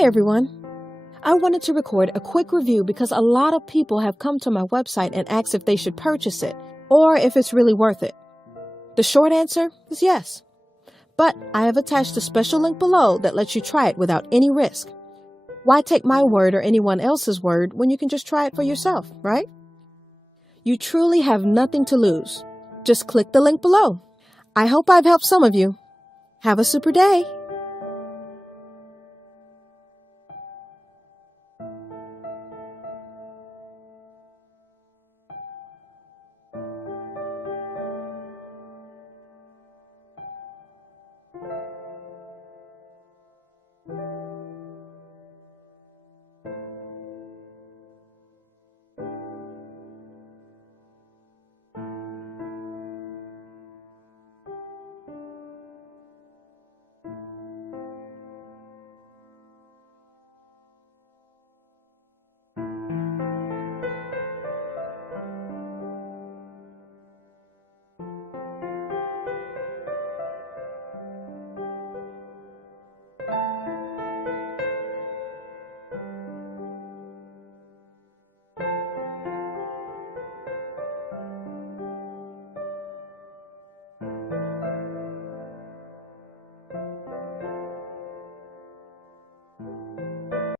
Hi everyone. I wanted to record a quick review because a lot of people have come to my website and asked if they should purchase it or if it's really worth it. The short answer is yes. But I have attached a special link below that lets you try it without any risk. Why take my word or anyone else's word when you can just try it for yourself, right? You truly have nothing to lose. Just click the link below. I hope I've helped some of you. Have a super day.